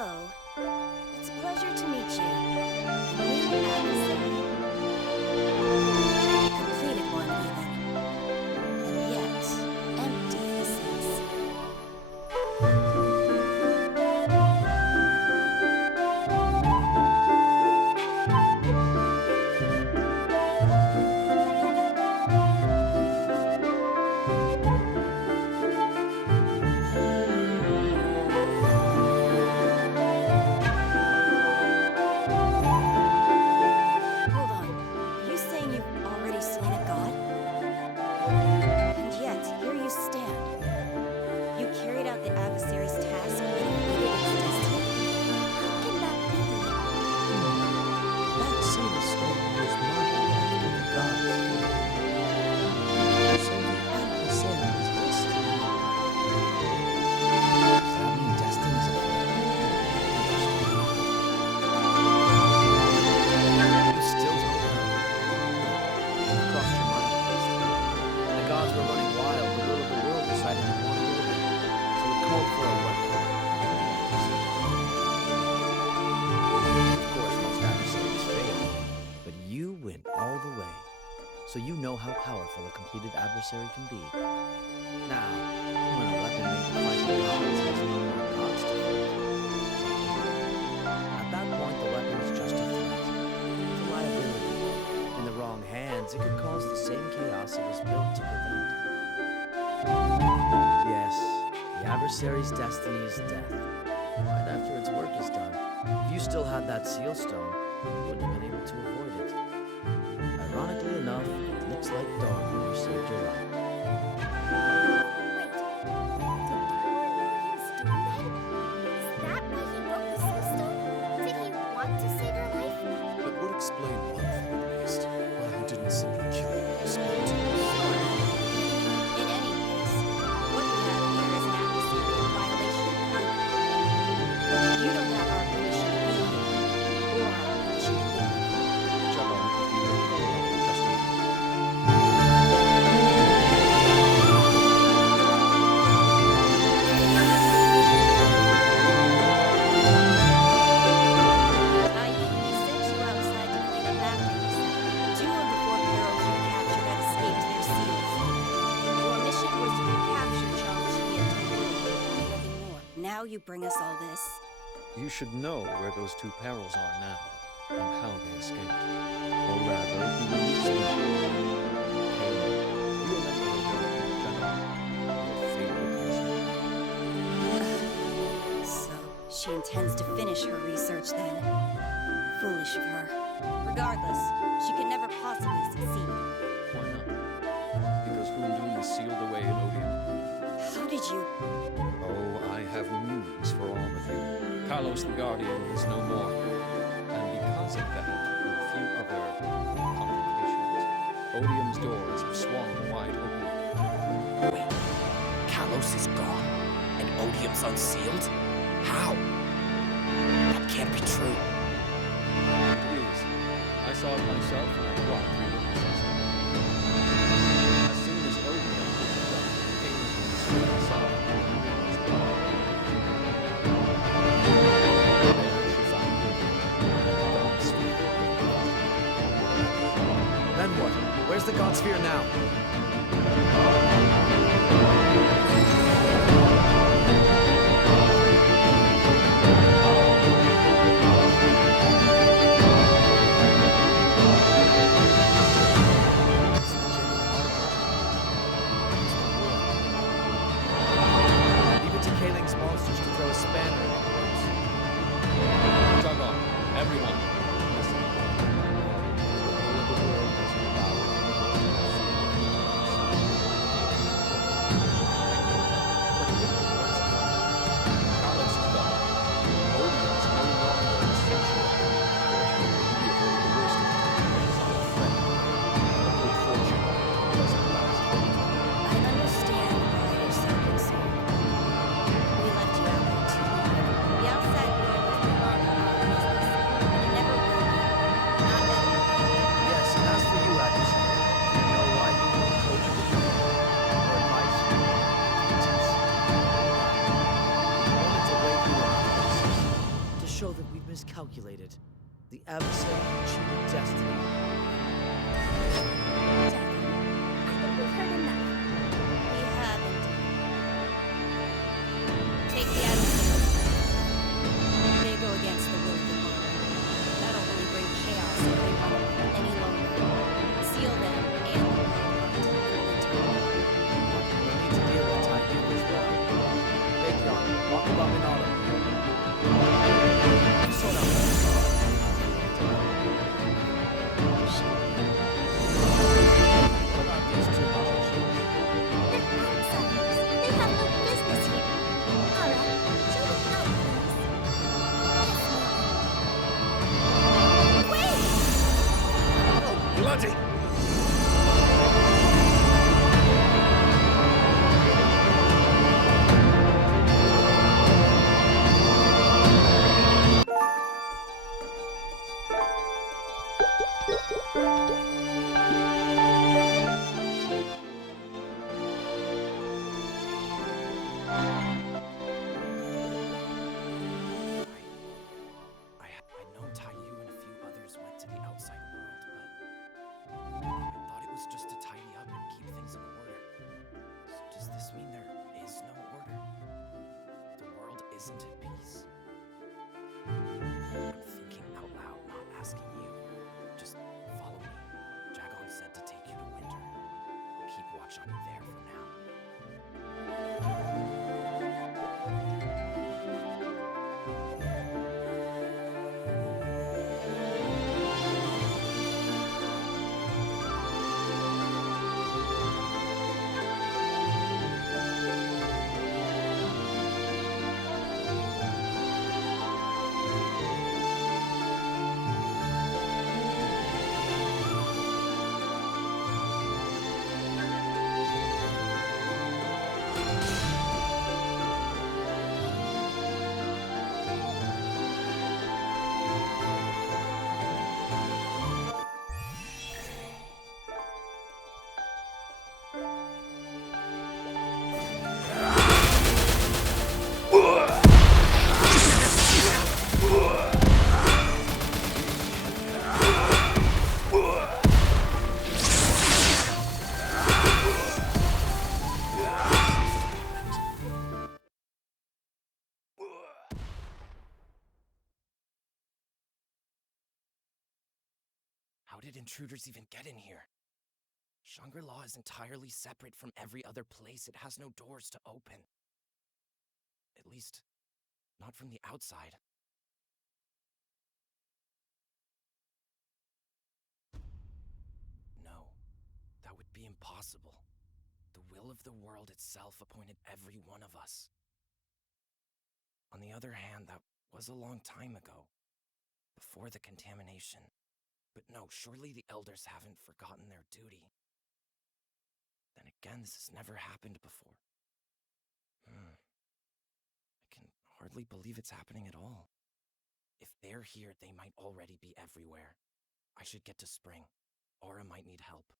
So, it's a pleasure to meet you. New adversary. Completed one, even. And yet, empty in a sense. Hold on. Are you saying you've already slain a god? And yet, here you stand. You carried out the adversary's task and completed its destiny? How can that be? That same stone was modeled after the gods. So the adversary's destiny. Does that mean destiny's a You still don't know. You've crossed your mind first. When the gods were running wild, the rule of the world decided they wanted to live. So it called for a weapon. Of course, most adversaries fail, but you went all the way. So you know how powerful a completed adversary can be. Now, when a weapon made to fight the gods has no more gods to fight. At that point, the weapon is just a threat. It's a liability. In the wrong hands, it could cause the same chaos it was built to prevent. Yes, the adversary's destiny is death. Right after its work is done. If you still had that seal stone, you wouldn't have been able to avoid it. Ironically enough, it looks like dawn when you saved your life. Wait. Did Thor know he was doing that? Is that why he broke the soulstone? Did he want to save your life? That would explain one thing at least. Why he didn't simply kill you instead. Sure. In any case, what we have here is an adversary in violation of code. You don't have our permission to be here, or our permission to leave. Jump on if you really want to know, Justin. We sent you outside to clean up after yourself. 2 of the 4 perils you captured had escaped their seals. Your mission was to recapture Shangri-La and nothing more. Now you bring us all this. You should know where those 2 perils are now, and how they escaped. Or rather, who released them. Caleb, you remember her very general, your favorite person. So, she intends to finish her research then. Foolish of her. Regardless, she can never possibly succeed. Why not? Because Hundun is sealed away in Odium. How did you... Oh, I have news for all of you. Kalos the Guardian is no more. And because of that, and a few other complications, Odium's doors have swung wide open. Wait, Kalos is gone, and Odium's unsealed? How? That can't be true. It is. I saw it myself and I brought 3 witnesses. As soon as Odium opened up, Caleb and Sue saw it. There she found him. The God Sphere. Then what? Where's the God Sphere now? Leave it to Kaling's monsters to throw a spanner in the works. Tug on, everyone. Listen. The whole of the world has been devoured. Carlos is gone. Odium is no longer a sanctuary. Fortunately, we avoided the worst of it. It's not a threat. Good fortune doesn't last forever. I understand why you're so concerned. We left you out there too long. is calculated. The adversary cheated destiny. Jack, I think we've heard enough. We haven't. Take the adversary. They go against the will of the world. That'll only bring chaos if they run any longer. Seal them and the world until We'll need to deal with Tai Yu as well. Baekhyun, walk above in auto. Sort of. What about these two models? They're outsiders. They have no business here. Ara, show them out, please. Yes, ma'am. Wait! Oh, bloody! I know Tai Yu and a few others went to the outside world, but I thought it was just to tidy up and keep things in order. So does this mean there is no order? The world isn't at peace? I'm thinking out loud, not asking you. Just follow me. Jagon said to take you to Winter. I'll keep watch on you there for now. How did intruders even get in here? Shangri-La is entirely separate from every other place. It has no doors to open. At least, not from the outside. No, that would be impossible. The will of the world itself appointed every one of us. On the other hand, that was a long time ago, before the contamination. But no, surely the elders haven't forgotten their duty. Then again, this has never happened before. I can hardly believe it's happening at all. If they're here, they might already be everywhere. I should get to Spring. Aura might need help.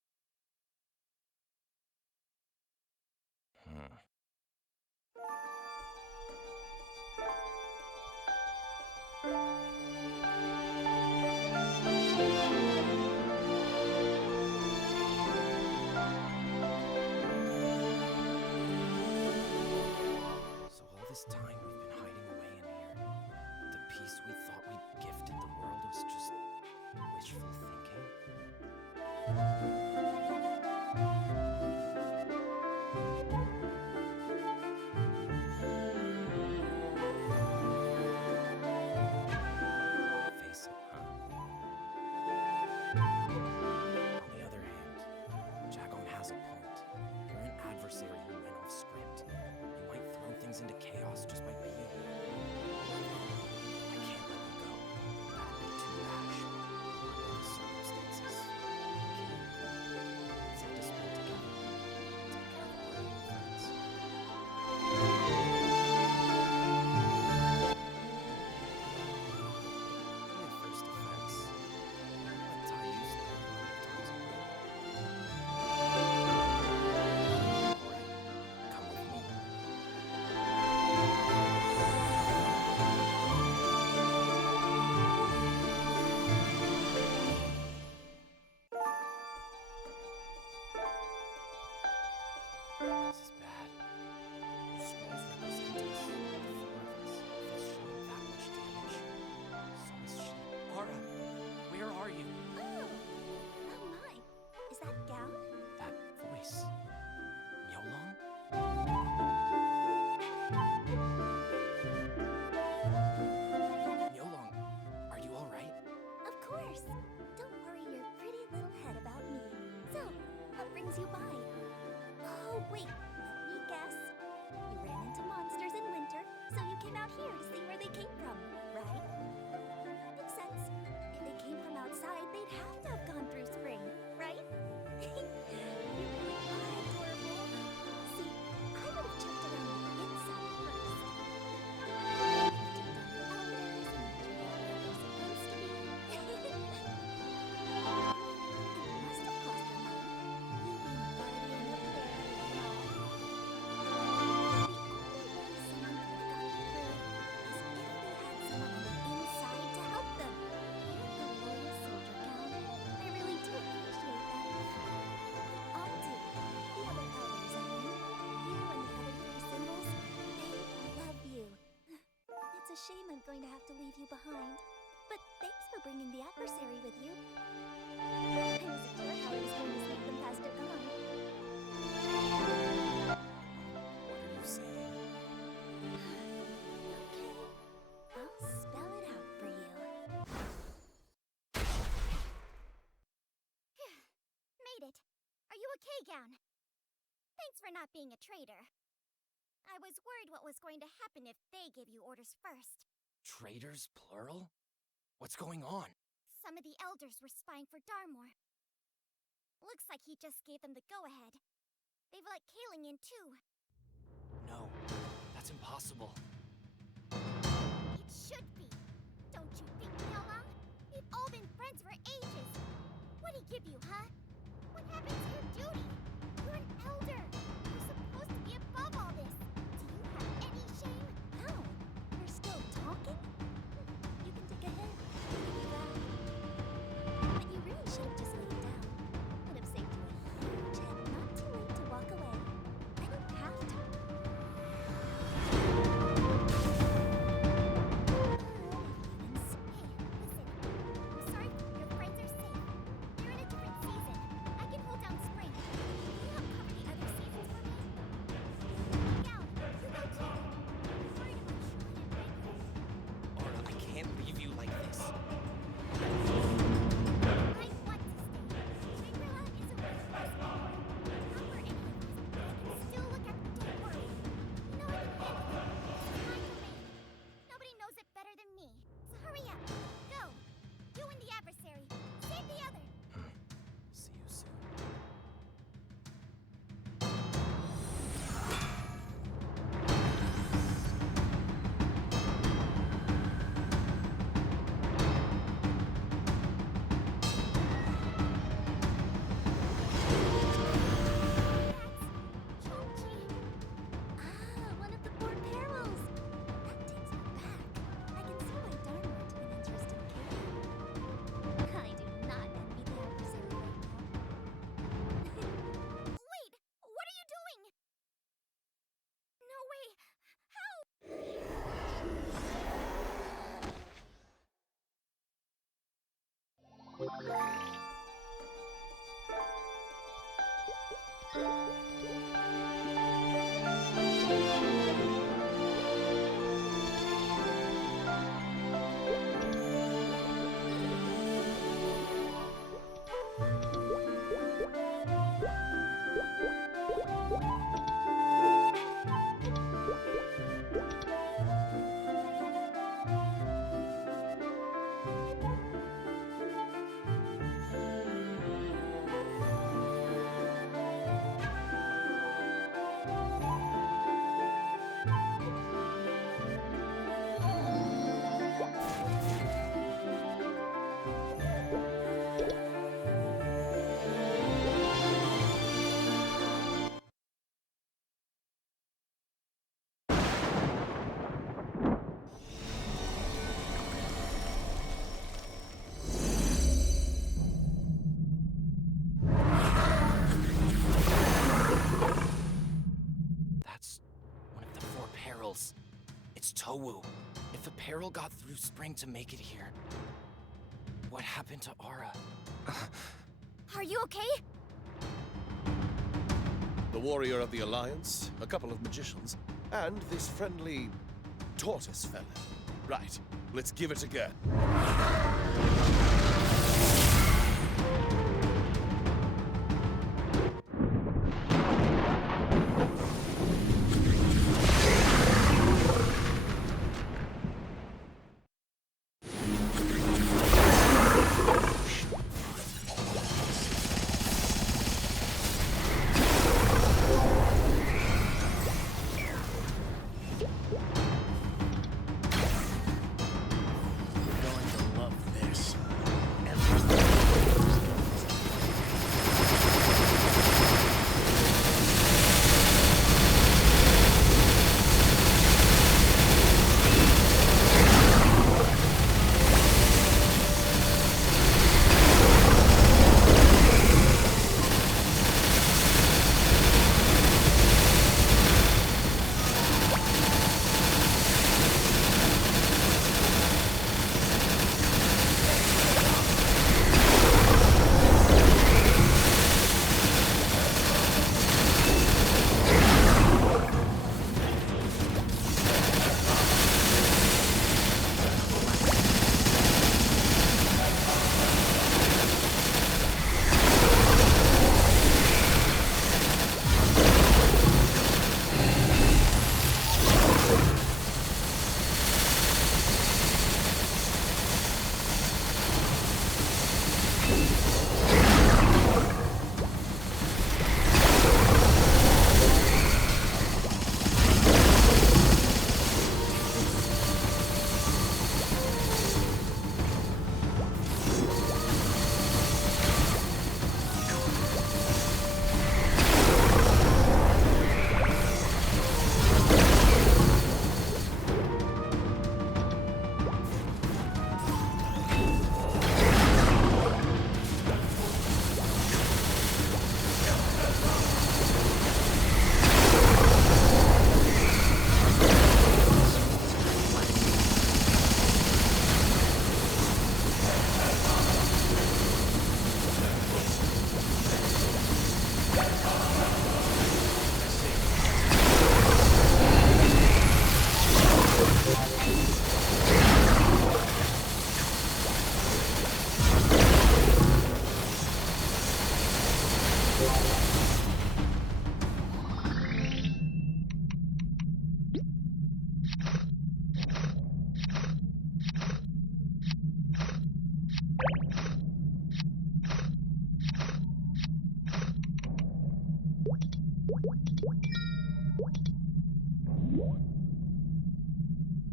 So all this time we've been hiding away in here. The peace we thought we gifted the world was just wishful thinking. Face it, huh? On the other hand, Jagon has a point. You're an adversary who went off script. You might throw things into chaos just by being here. I can't let you go. That'd be too rash. Under the sun. they came from, right? Makes sense. If they came from outside, they'd have to have gone through spring, right? You really are adorable. See, I would have checked around the inside first. I would have checked on the elders and made sure that where they're supposed to be. It must have cost her money. You being guardian and fairy and all. The only way someone could have gotten through is if they had someone on the inside to help them. The loyal soldier gown. I really do appreciate that. All do. The other elders, I mean. You and the other three symbols, they love you. It's a shame I'm going to have to leave you behind. But thanks for bringing the adversary with you. I wasn't sure how I was going to sneak them past at dawn. What are you saying? Okay, I'll spell it out for you. Made it. Are you okay, Gown? Thanks for not being a traitor. I was worried what was going to happen if they gave you orders first. Traitors, plural? What's going on? Some of the elders were spying for Darmor. Looks like he just gave them the go-ahead. They've let Kaling in too. No, that's impossible. It should be. Don't you think, Yala? We've all been friends for ages. What'd he give you, huh? What happened to your duty? You're an elder. You're supposed to be above all this. Do you have any shame? Wow, we're still talking? You can take a hit. I'll give you that. But you really should have just laid down. Would have saved you a huge hit. Not too late to walk away. I didn't have to. Humans. Hey, listen. I'm sorry your friends are safe. They're in a different season. I can hold down spring. Can you help cover the other seasons for me? Gown, you go too. I'm worried about Sean and Red. Ara, I can't leave you like this. I want to stay. Shangri-La isn't worth us anymore. Not for any of us, but I can still look after. Don't worry. You know I can handle it. This is my domain. Nobody knows it better than me. So hurry up. Go. You and the adversary. Save the other. See you soon. That's Chongchi. Ah, one of the four perils. That takes me back. I can see why Dharma took an interest in Kaling. I do not envy the adversary right now. Wait! What are you doing? No way! How? That's one of the four perils. It's Towu. If a peril got through spring to make it here, what happened to Ara? Are you okay? The warrior of the Alliance, a couple of magicians, and this friendly tortoise fella. Right, let's give it a go.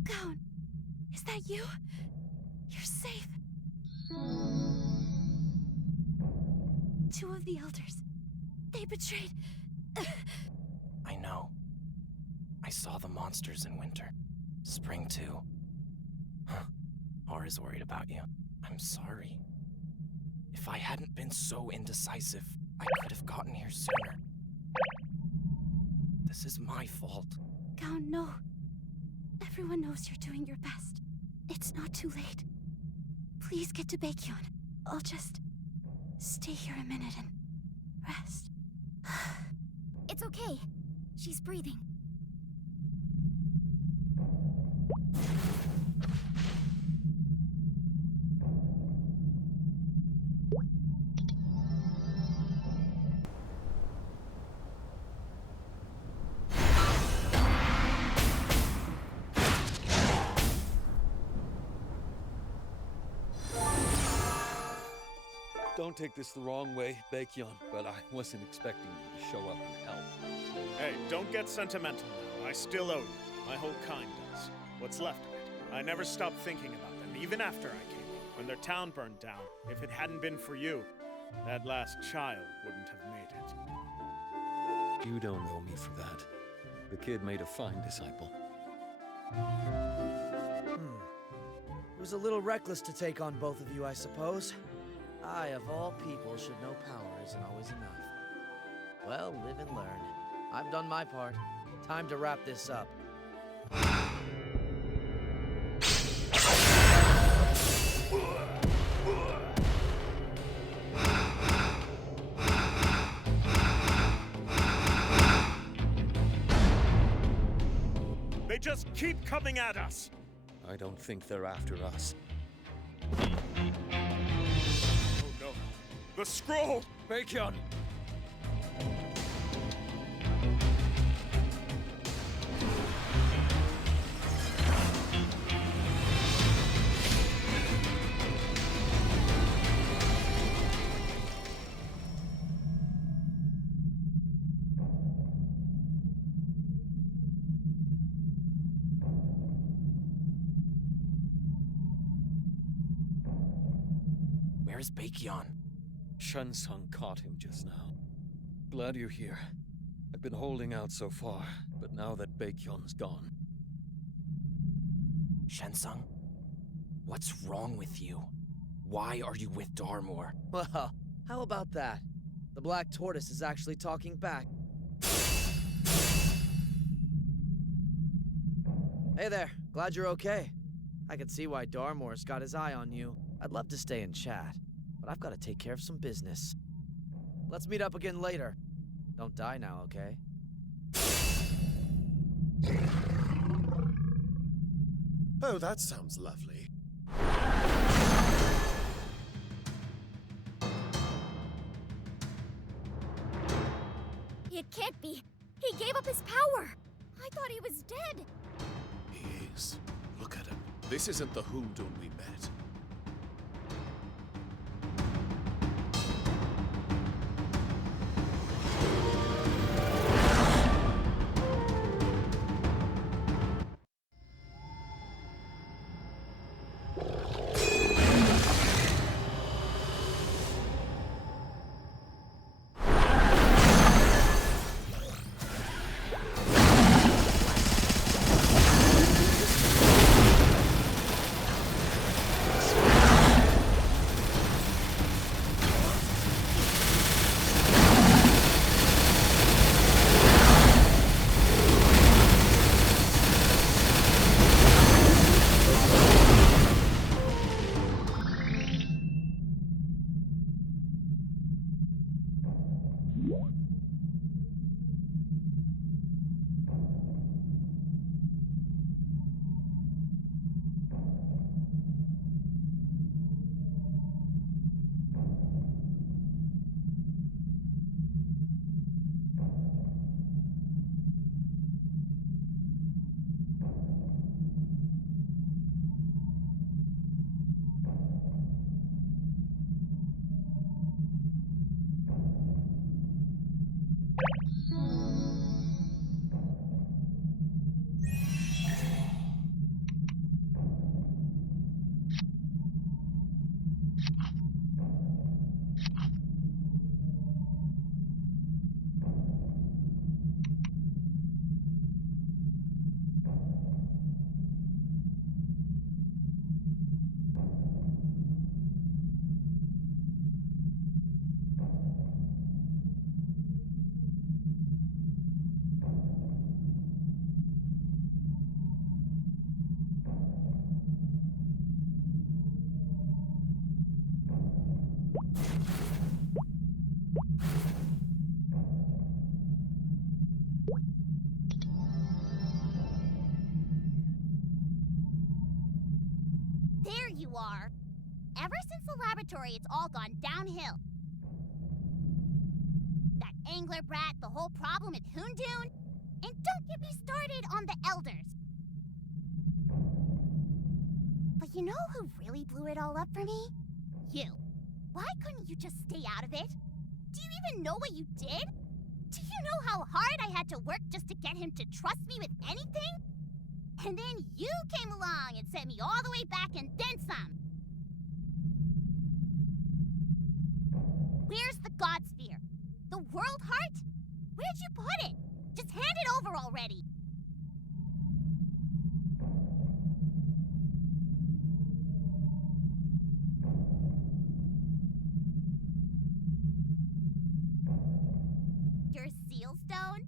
Gown, is that you? You're safe. Two of the elders. They betrayed. I know. I saw the monsters in winter. Spring too. Huh. Aura's worried about you. I'm sorry. If I hadn't been so indecisive, I could have gotten here sooner. This is my fault. Gown, no. Everyone knows you're doing your best. It's not too late. Please get to Baekhyun. I'll just stay here a minute and rest. It's okay. She's breathing. Don't take this the wrong way, Baekhyun, but I wasn't expecting you to show up and help. Hey, don't get sentimental now. I still owe you. My whole kind does. What's left of it. I never stopped thinking about them, even after I came. When their town burned down, if it hadn't been for you, that last child wouldn't have made it. You don't owe me for that. The kid made a fine disciple. It was a little reckless to take on both of you, I suppose. I, of all people, should know power isn't always enough. Well, live and learn. I've done my part. Time to wrap this up. They just keep coming at us! I don't think they're after us. Oh no. The scroll! Baekhyun! Where's Baekhyun? Shunsung caught him just now. Glad you're here. I've been holding out so far, but now that Baekhyun's gone. Shensung? What's wrong with you? Why are you with Darmor? Well, how about that? The Black Tortoise is actually talking back. Hey there, glad you're okay. I can see why Darmor's got his eye on you. I'd love to stay and chat, but I've got to take care of some business. Let's meet up again later. Don't die now, okay? Oh, that sounds lovely. It can't be. He gave up his power. I thought he was dead. He is. Look at him. This isn't the Hundun we met. There you are. Ever since the laboratory, it's all gone downhill. That angler brat, the whole problem at Hoondoon, and don't get me started on the elders. But you know who really blew it all up for me? You. Why couldn't you just stay out of it? Do you even know what you did? Do you know how hard I had to work just to get him to trust me with anything? And then you came along and sent me all the way back and then some. Where's the God Sphere? The World Heart? Where'd you put it? Just hand it over already. Your seal stone?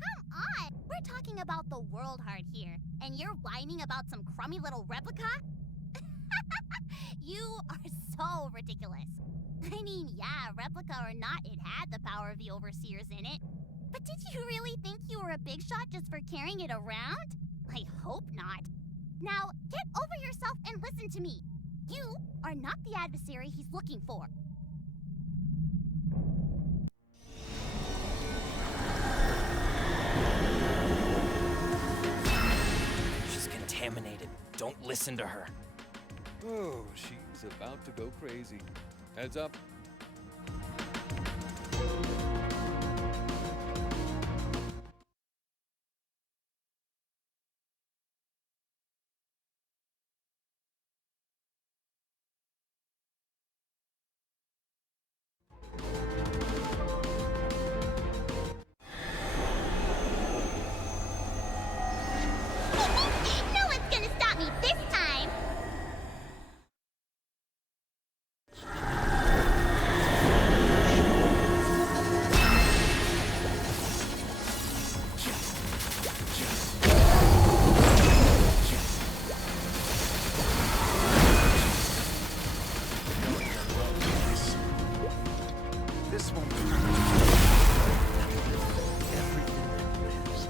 Come on! We're talking about the World Heart here, and you're whining about some crummy little replica? You are so ridiculous. I mean, yeah, replica or not, it had the power of the Overseers in it. But did you really think you were a big shot just for carrying it around? I hope not. Now, get over yourself and listen to me. You are not the adversary he's looking for. She's contaminated. Don't listen to her. Oh, she's about to go crazy. Heads up. No one's gonna stop me this time! This won't be everything that lives.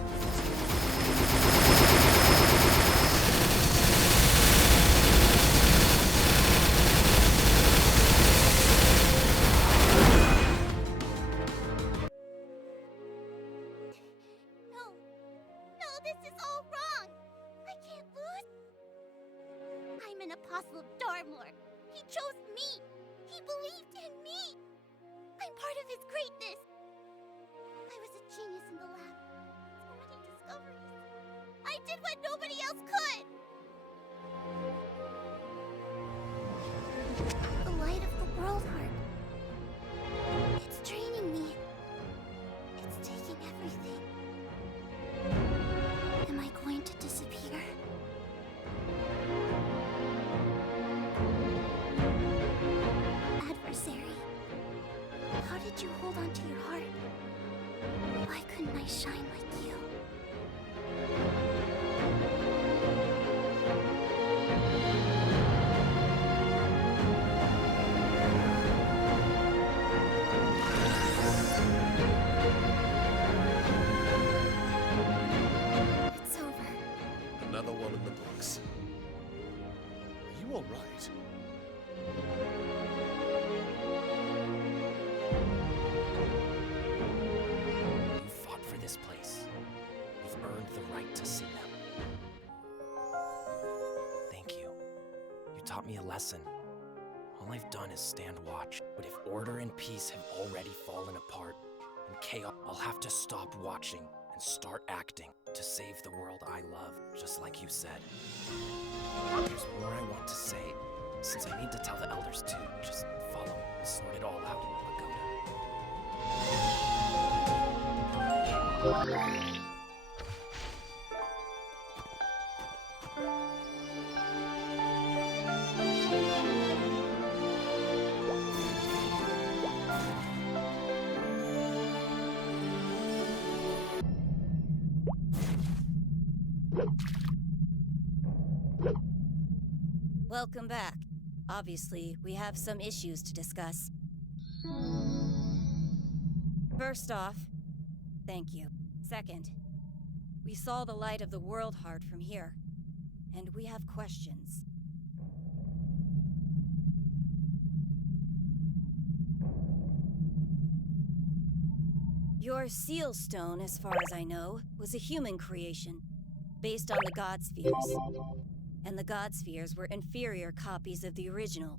No. No, this is all wrong. I can't lose. I'm an apostle of Darmlord. He chose me. He believed in me. I'm part of his greatness. I was a genius in the lab. So many discoveries. I did what nobody else could. The light of the World Heart. It's draining me. It's taking everything. Am I going to disappear? Adversary, how did you hold on to your heart? Why couldn't I shine like you? It's over. Another one in the books. Are you all right? You fought for this place. You've earned the right to see them. Thank you. You taught me a lesson. All I've done is stand watch. But if order and peace have already fallen apart, and chaos, I'll have to stop watching and start acting to save the world I love, just like you said. There's more I want to say, since I need to tell the elders too. Just follow. We'll sort it all out in the pagoda. Welcome back. Obviously, we have some issues to discuss. First off, thank you. Second, we saw the light of the World Heart from here, and we have questions. Your seal stone, as far as I know, was a human creation, based on the God Spheres. And the God Spheres were inferior copies of the original.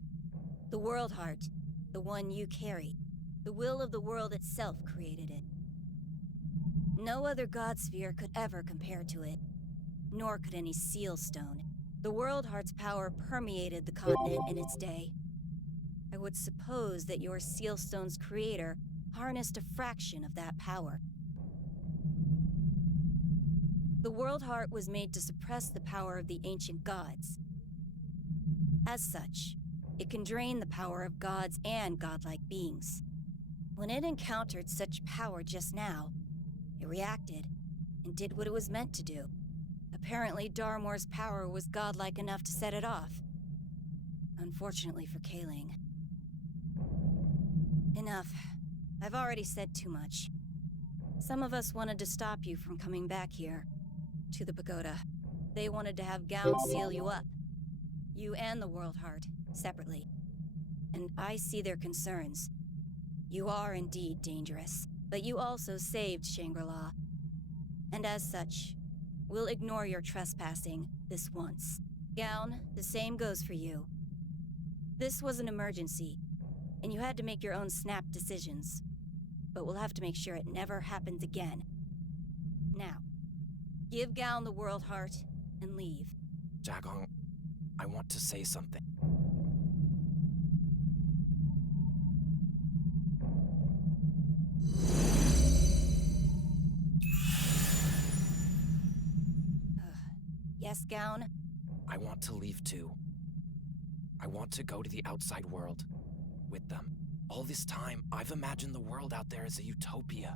The World Heart, the one you carry, the will of the world itself created it. No other God Sphere could ever compare to it, nor could any seal stone. The World Heart's power permeated the continent in its day. I would suppose that your seal stone's creator harnessed a fraction of that power. The World Heart was made to suppress the power of the ancient gods. As such, it can drain the power of gods and godlike beings. When it encountered such power just now, it reacted and did what it was meant to do. Apparently, Darmore's power was godlike enough to set it off. Unfortunately for Kaling. Enough. I've already said too much. Some of us wanted to stop you from coming back here, to the pagoda. They wanted to have Gown seal you up. You and the World Heart, separately. And I see their concerns. You are indeed dangerous, but you also saved Shangri-La. And as such, we'll ignore your trespassing this once. Gown, the same goes for you. This was an emergency, and you had to make your own snap decisions. But we'll have to make sure it never happens again. Now, give Gown the World Heart and leave. Jagong, I want to say something. Yes, Gown? I want to leave too. I want to go to the outside world with them. All this time, I've imagined the world out there as a utopia.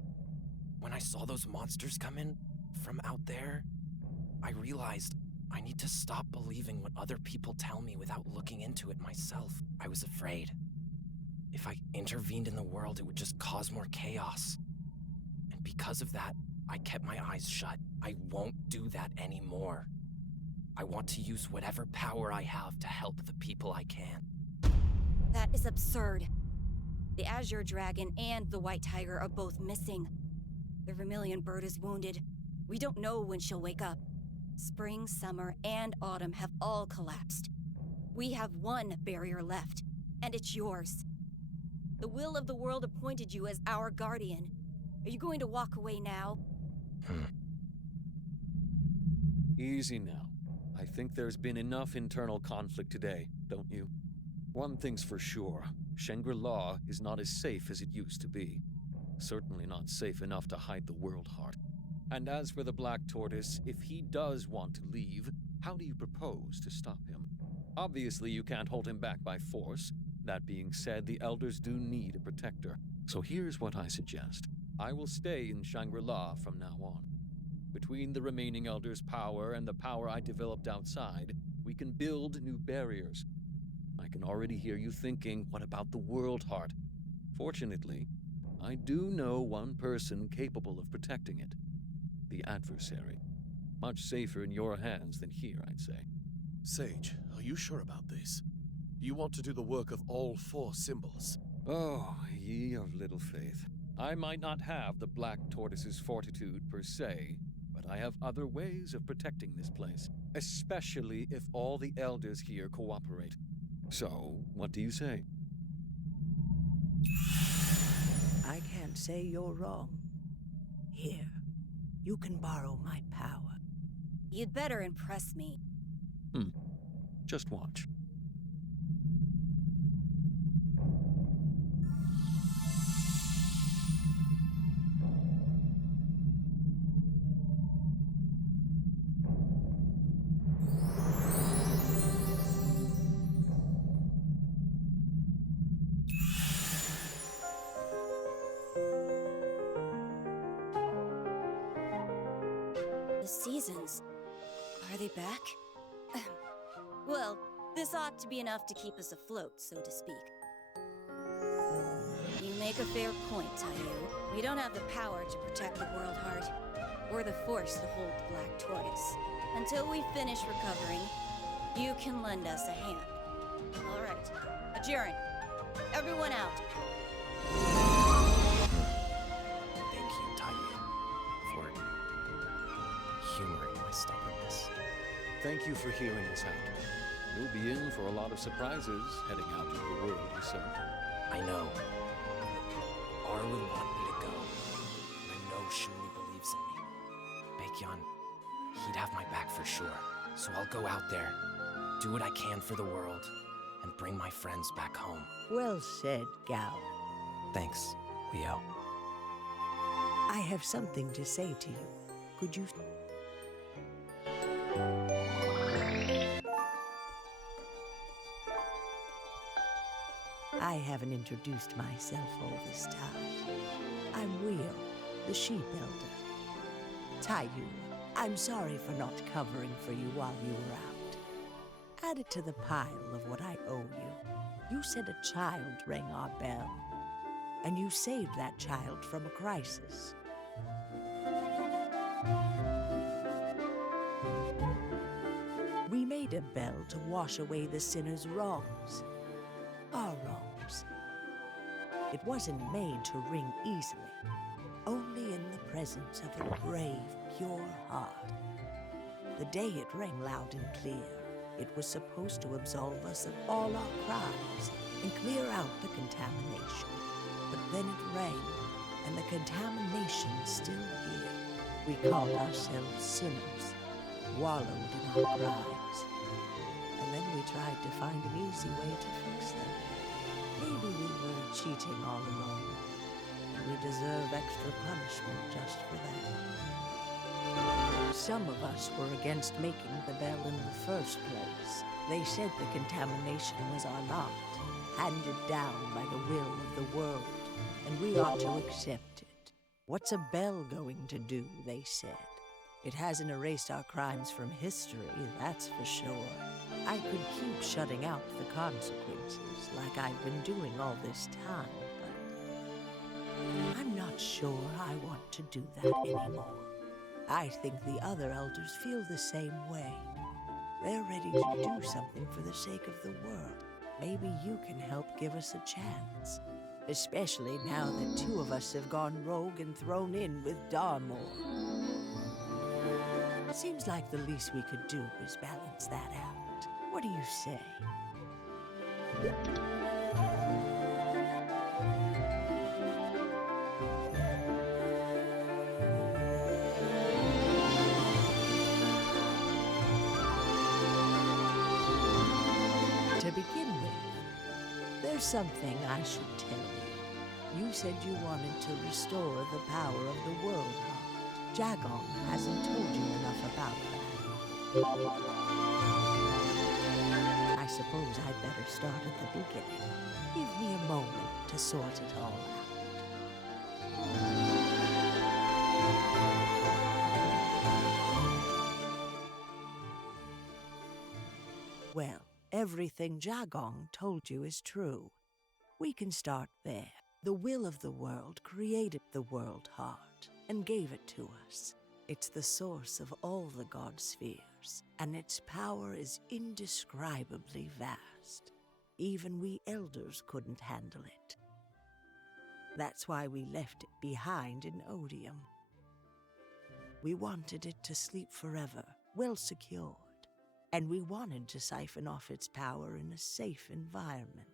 When I saw those monsters come in from out there, I realized I need to stop believing what other people tell me without looking into it myself. I was afraid. If I intervened in the world, it would just cause more chaos. And because of that, I kept my eyes shut. I won't do that anymore. I want to use whatever power I have to help the people I can. That is absurd. The Azure Dragon and the White Tiger are both missing. The Vermilion Bird is wounded. We don't know when she'll wake up. Spring, summer, and autumn have all collapsed. We have one barrier left, and it's yours. The will of the world appointed you as our guardian. Are you going to walk away now? Easy now. I think there's been enough internal conflict today, don't you? One thing's for sure. Shangri-La is not as safe as it used to be. Certainly not safe enough to hide the World Heart. And as for the Black Tortoise, if he does want to leave, how do you propose to stop him? Obviously, you can't hold him back by force. That being said, the Elders do need a protector. So here's what I suggest. I will stay in Shangri-La from now on. Between the remaining Elders' power and the power I developed outside, we can build new barriers. I can already hear you thinking, what about the World Heart? Fortunately, I do know one person capable of protecting it. The adversary. Much safer in your hands than here, I'd say. Sage, are you sure about this? You want to do the work of all 4 symbols? Oh, ye of little faith. I might not have the Black Tortoise's fortitude per se, but I have other ways of protecting this place, especially if all the Elders here cooperate. So, what do you say? I can't say you're wrong. Here, you can borrow my power. You'd better impress me. Just watch. The seasons. Are they back? Well, This ought to be enough to keep us afloat, so to speak. You make a fair point, Tayu. We don't have the power to protect the World Heart, or the force to hold the Black Tortoise. Until we finish recovering, you can lend us a hand. All right, adjourn. Everyone out. Thank you, Tayu, for humoring my stubbornness. Thank you for hearing us out. You'll be in for a lot of surprises heading out into the world yourself. I know. Arwen wanted me to go. I know Shuli believes in me. Baekhyun, he'd have my back for sure. So I'll go out there, do what I can for the world, and bring my friends back home. Well said, Gao. Thanks, Leo. I have something to say to you. Could you... I haven't introduced myself all this time. I'm Rio, the sheep elder. Tayu, I'm sorry for not covering for you while you were out. Add it to the pile of what I owe you. You said a child rang our bell, and you saved that child from a crisis. We made a bell to wash away the sinner's wrongs. Our wrongs. It wasn't made to ring easily, only in the presence of a brave, pure heart. The day it rang loud and clear, it was supposed to absolve us of all our crimes and clear out the contamination. But then it rang, and the contamination's still here. We called ourselves sinners, wallowed in our crimes. And then we tried to find an easy way to fix them. Maybe we were cheating all along, and we deserve extra punishment just for that. Some of us were against making the bell in the first place. They said the contamination was our lot, handed down by the will of the world, and we ought to accept it. What's a bell going to do, they said. It hasn't erased our crimes from history, that's for sure. I could keep shutting out the consequences like I've been doing all this time, but I'm not sure I want to do that anymore. I think the other elders feel the same way. They're ready to do something for the sake of the world. Maybe you can help give us a chance. Especially now that two of us have gone rogue and thrown in with Darmor. Seems like the least we could do is balance that out. What do you say? To begin with, there's something I should tell you. You said you wanted to restore the power of the World Heart. Jagon hasn't told you enough about that. I suppose I'd better start at the beginning. Give me a moment to sort it all out. Well, everything Jagon told you is true. We can start there. The will of the world created the World Heart and gave it to us. It's the source of all the god spheres, and its power is indescribably vast. Even we elders couldn't handle it. That's why we left it behind in Odium. We wanted it to sleep forever, well secured, and we wanted to siphon off its power in a safe environment.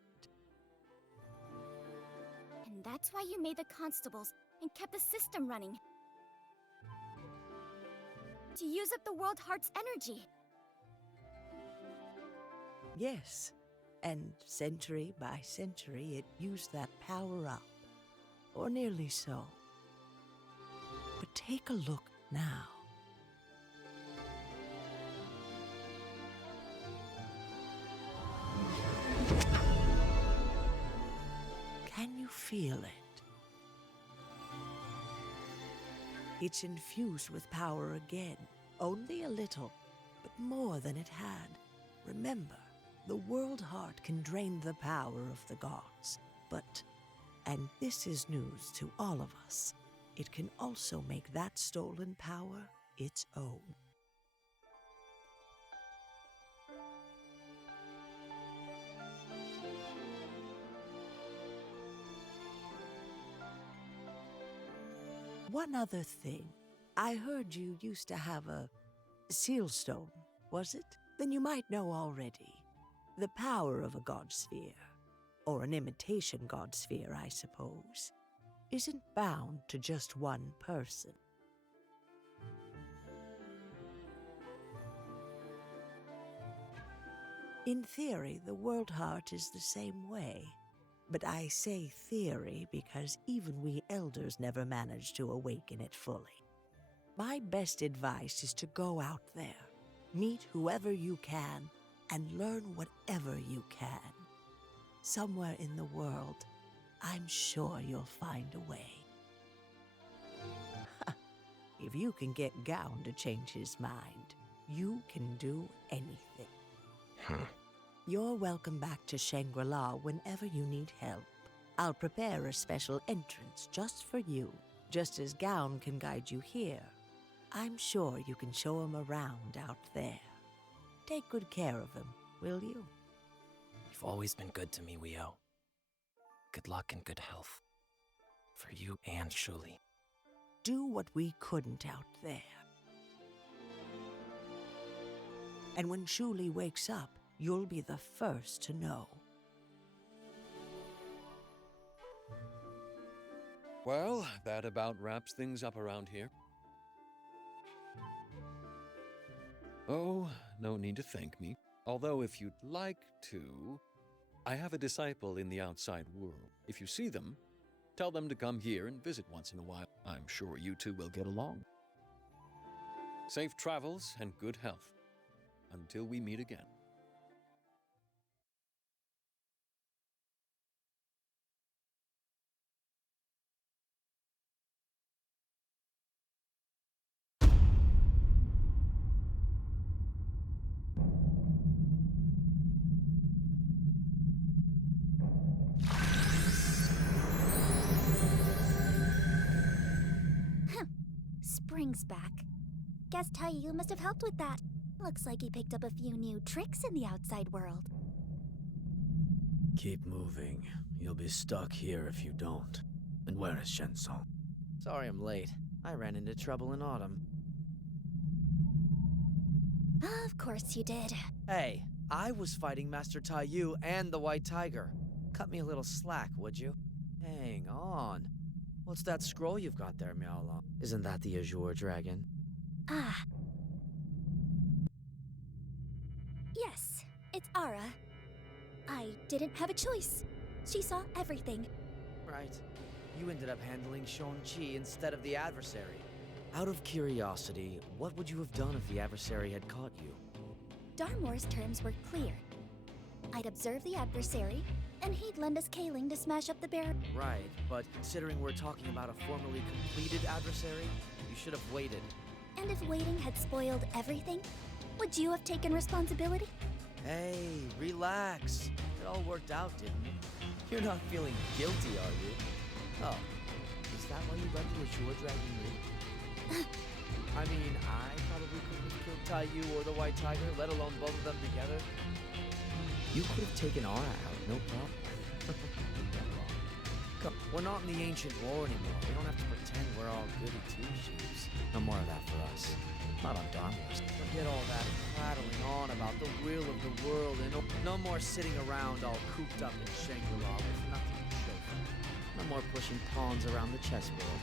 And that's why you made the constables and kept the system running. To use up the World Heart's energy. Yes, and century by century it used that power up, or nearly so. But take a look now. Can you feel it? It's infused with power again, only a little, but more than it had. Remember, The World Heart can drain the power of the gods, but, and this is news to all of us, it can also make that stolen power its own. One other thing. I heard you used to have a seal stone, was it? Then you might know already. The power of a god sphere, or an imitation god sphere, I suppose, isn't bound to just one person. In theory, the World Heart is the same way. But I say theory because even we elders never managed to awaken it fully. My best advice is to go out there, meet whoever you can, and learn whatever you can. Somewhere in the world, I'm sure you'll find a way. If you can get Gown to change his mind, you can do anything. You're welcome back to Shangri-La whenever you need help. I'll prepare a special entrance just for you, just as Gown can guide you here. I'm sure you can show him around out there. Take good care of him, will you? You've always been good to me, Wio. Good luck and good health. For you and Shuli. Do what we couldn't out there. And when Shuli wakes up, you'll be the first to know. Well, that about wraps things up around here. Oh, no need to thank me. Although if you'd like to, I have a disciple in the outside world. If you see them, tell them to come here and visit once in a while. I'm sure you two will get along. Safe travels and good health. Until we meet again. Spring's back. Guess Taiyu must have helped with that. Looks like he picked up a few new tricks in the outside world. Keep moving. You'll be stuck here if you don't. And where is Shensong? Sorry I'm late. I ran into trouble in autumn. Of course you did. Hey, I was fighting Master Taiyu and the White Tiger. Cut me a little slack, would you? Hang on. What's that scroll you've got there, Miaolong? Isn't that the Azure Dragon? Ah. Yes, it's Ara. I didn't have a choice. She saw everything. Right. You ended up handling Shang-Chi instead of the adversary. Out of curiosity, what would you have done if the adversary had caught you? Darmore's terms were clear. I'd observe the adversary, and he'd lend us Kaling to smash up the bear. Right, but considering we're talking about a formerly completed adversary, you should have waited. And if waiting had spoiled everything, would you have taken responsibility? Hey, relax. It all worked out, didn't it? You're not feeling guilty, are you? Oh, is that why you let the Azure Dragon leave? I mean, I probably couldn't have killed Taiyu or the White Tiger, let alone both of them together. You could have taken Ara out, no problem. Come, we're not in the ancient war anymore. We don't have to pretend we're all goody two-shoes. No more of that for us. Not on Darmore's. Forget all that prattling on about the will of the world and no more sitting around all cooped up in Shangri-La with nothing to show for it. No more pushing pawns around the chessboard.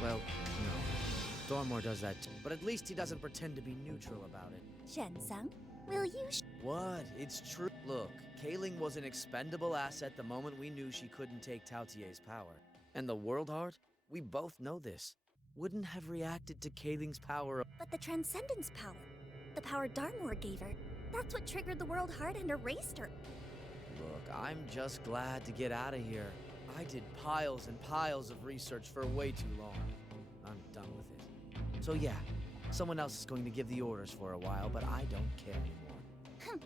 Well, no. Darmore does that too, but at least he doesn't pretend to be neutral about it. Shensung, will you What? It's true. Look, Kaling was an expendable asset the moment we knew she couldn't take Tautier's power. And the World Heart? We both know this. Wouldn't have reacted to Kaling's power. But the Transcendence power, the power Darmore gave her, that's what triggered the World Heart and erased her. Look, I'm just glad to get out of here. I did piles and piles of research for way too long. I'm done with it. So yeah, someone else is going to give the orders for a while, but I don't care anymore.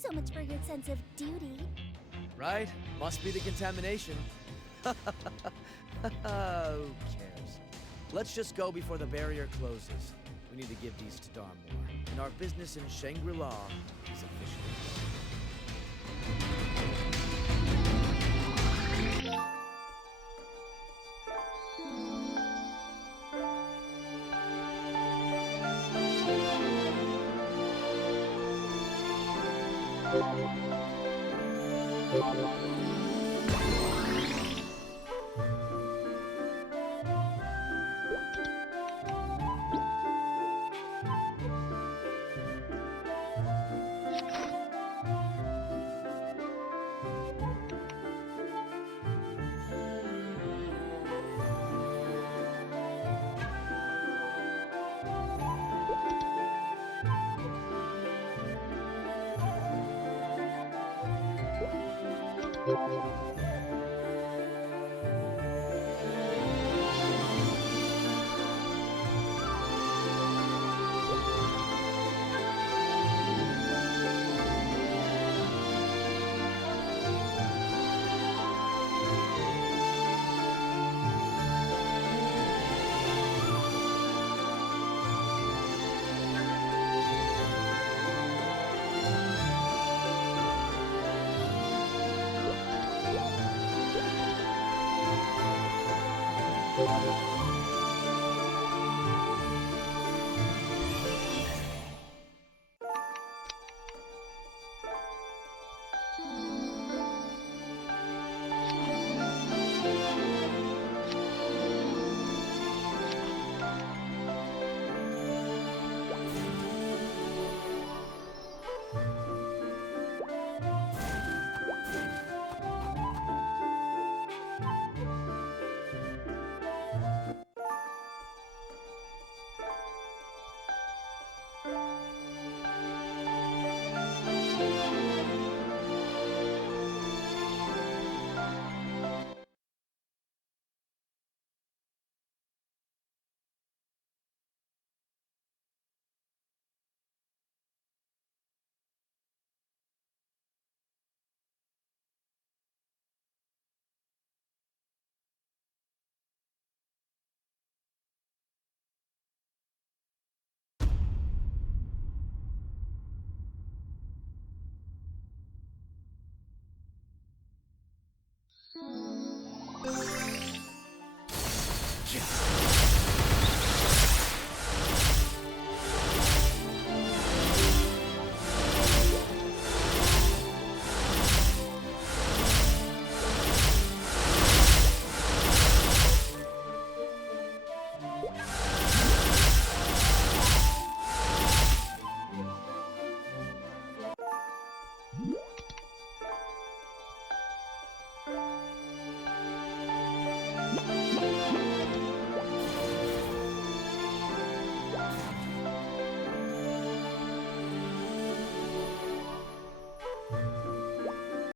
So much for your sense of duty. Right? Must be the contamination. Who cares? Let's just go before the barrier closes. We need to give these to Darmore, and our business in Shangri-La is officially